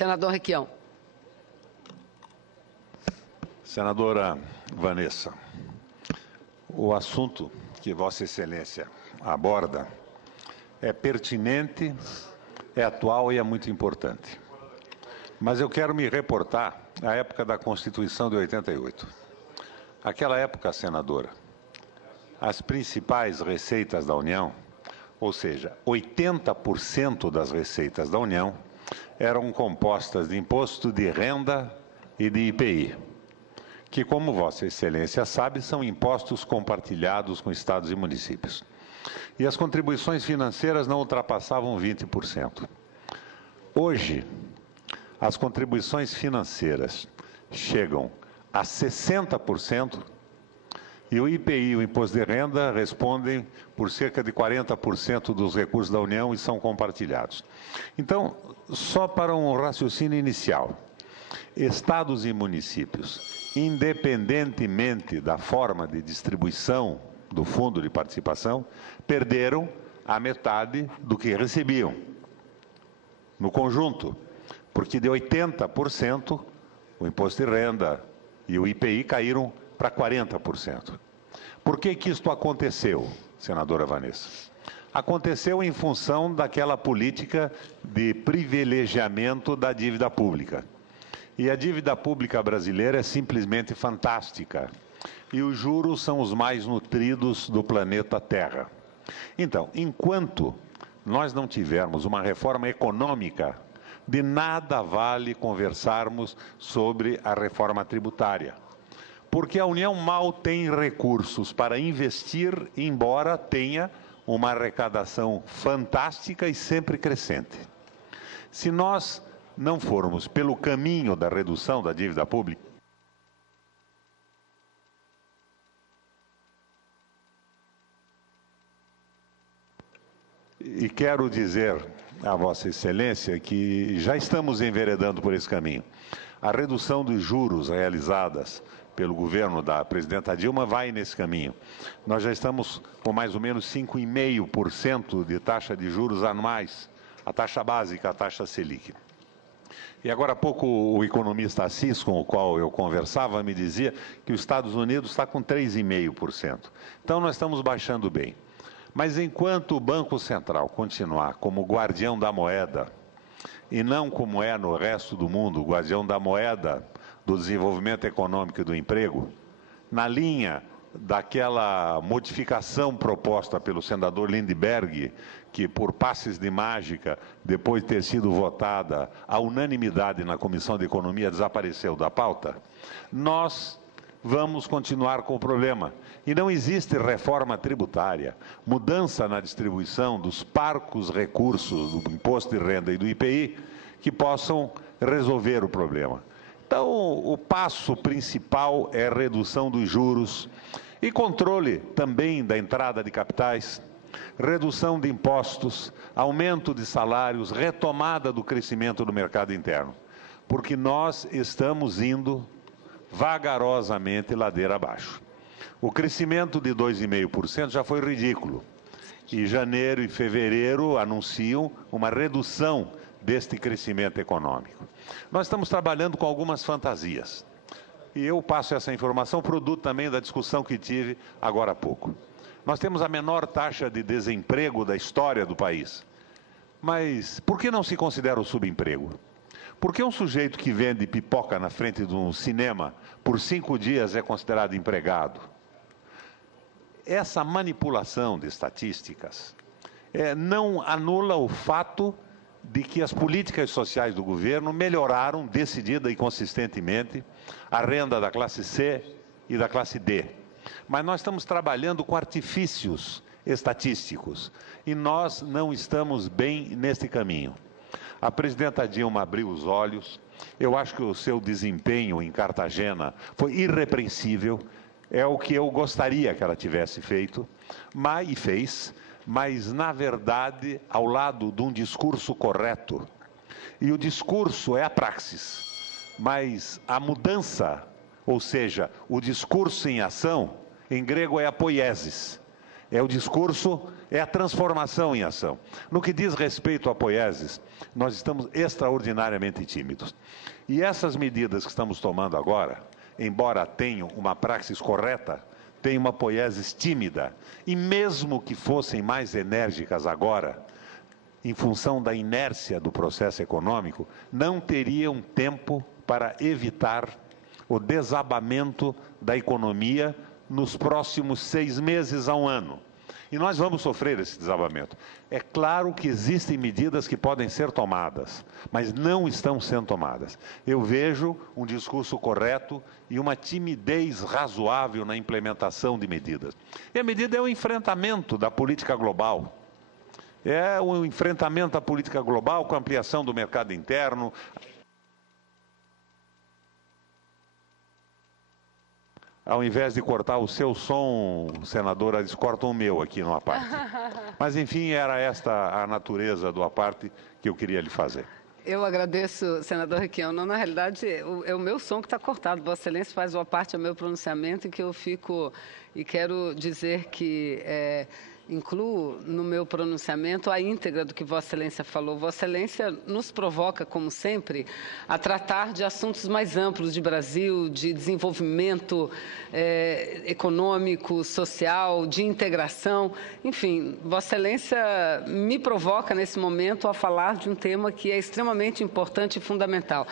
Senador Requião. Senadora Vanessa, o assunto que Vossa Excelência aborda é pertinente, é atual e é muito importante. Mas eu quero me reportar à época da Constituição de 88. Aquela época, senadora, as principais receitas da União, ou seja, 80% das receitas da União, eram compostas de imposto de renda e de IPI, que, como Vossa Excelência sabe, são impostos compartilhados com estados e municípios. E as contribuições financeiras não ultrapassavam 20%. Hoje, as contribuições financeiras chegam a 60%, e o IPI e o Imposto de Renda respondem por cerca de 40% dos recursos da União e são compartilhados. Então, só para um raciocínio inicial, estados e municípios, independentemente da forma de distribuição do fundo de participação, perderam a metade do que recebiam, no conjunto, porque de 80%, o Imposto de Renda e o IPI caíram para 40%. Por que isto aconteceu, senadora Vanessa? Aconteceu em função daquela política de privilegiamento da dívida pública. E a dívida pública brasileira é simplesmente fantástica. E os juros são os mais nutridos do planeta Terra. Então, enquanto nós não tivermos uma reforma econômica, de nada vale conversarmos sobre a reforma tributária. Porque a União mal tem recursos para investir, embora tenha uma arrecadação fantástica e sempre crescente. Se nós não formos pelo caminho da redução da dívida pública, e quero dizer a Vossa Excelência que já estamos enveredando por esse caminho. A redução dos juros realizadas pelo governo da presidenta Dilma vai nesse caminho. Nós já estamos com mais ou menos 5,5% de taxa de juros anuais, a taxa básica, a taxa Selic. E agora há pouco o economista Assis, com o qual eu conversava, me dizia que os Estados Unidos está com 3,5%. Então nós estamos baixando bem. Mas enquanto o Banco Central continuar como guardião da moeda, e não como é no resto do mundo, o guardião da moeda do desenvolvimento econômico e do emprego, na linha daquela modificação proposta pelo senador Lindbergh, que por passes de mágica, depois de ter sido votada à unanimidade na Comissão de Economia, desapareceu da pauta, nós vamos continuar com o problema. E não existe reforma tributária, mudança na distribuição dos parcos recursos do Imposto de Renda e do IPI que possam resolver o problema. Então, o passo principal é a redução dos juros e controle também da entrada de capitais, redução de impostos, aumento de salários, retomada do crescimento do mercado interno, porque nós estamos indo vagarosamente ladeira abaixo. O crescimento de 2,5% já foi ridículo. E janeiro e fevereiro anunciam uma redução deste crescimento econômico. Nós estamos trabalhando com algumas fantasias. E eu passo essa informação, produto também da discussão que tive agora há pouco. Nós temos a menor taxa de desemprego da história do país. Mas por que não se considera o subemprego? Por que um sujeito que vende pipoca na frente de um cinema por 5 dias é considerado empregado? Essa manipulação de estatísticas não anula o fato de que as políticas sociais do governo melhoraram decidida e consistentemente a renda da classe C e da classe D. Mas nós estamos trabalhando com artifícios estatísticos e nós não estamos bem neste caminho. A presidenta Dilma abriu os olhos, eu acho que o seu desempenho em Cartagena foi irrepreensível, é o que eu gostaria que ela tivesse feito, e fez, mas na verdade ao lado de um discurso correto. E o discurso é a praxis, mas a mudança, ou seja, o discurso em ação, em grego é a poiesis, É o discurso, é a transformação em ação. No que diz respeito à Poiesis, nós estamos extraordinariamente tímidos. E essas medidas que estamos tomando agora, embora tenham uma praxis correta, têm uma Poiesis tímida. E mesmo que fossem mais enérgicas agora, em função da inércia do processo econômico, não teriam tempo para evitar o desabamento da economia nos próximos 6 meses a um ano. E nós vamos sofrer esse desabamento. É claro que existem medidas que podem ser tomadas, mas não estão sendo tomadas. Eu vejo um discurso correto e uma timidez razoável na implementação de medidas. E a medida é o enfrentamento da política global. É o enfrentamento da política global com a ampliação do mercado interno. Ao invés de cortar o seu som, senadora, eles cortam o meu aqui no aparte. Mas, enfim, era esta a natureza do aparte que eu queria lhe fazer. Eu agradeço, senador Requião. Na realidade, é o meu som que está cortado. Vossa Excelência faz uma parte ao meu pronunciamento e que eu fico... E quero dizer que incluo no meu pronunciamento a íntegra do que Vossa Excelência falou. Vossa Excelência nos provoca, como sempre, a tratar de assuntos mais amplos de Brasil, de desenvolvimento econômico, social, de integração. Enfim, Vossa Excelência me provoca nesse momento a falar de um tema que é extremamente importante e fundamental.